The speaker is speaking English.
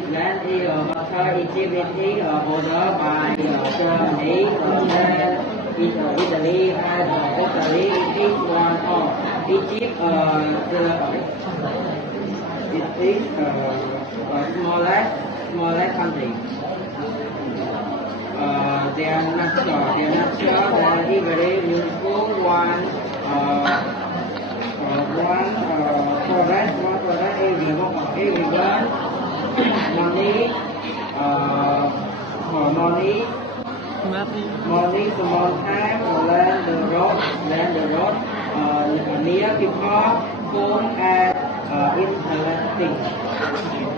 Switzerland is after Egypt is bordered by Germany, then Italy and Italy is one of Egypt. It is smallest country. Their nature, they is very beautiful. One forest everyone money money small time land the road near people phone and internet things.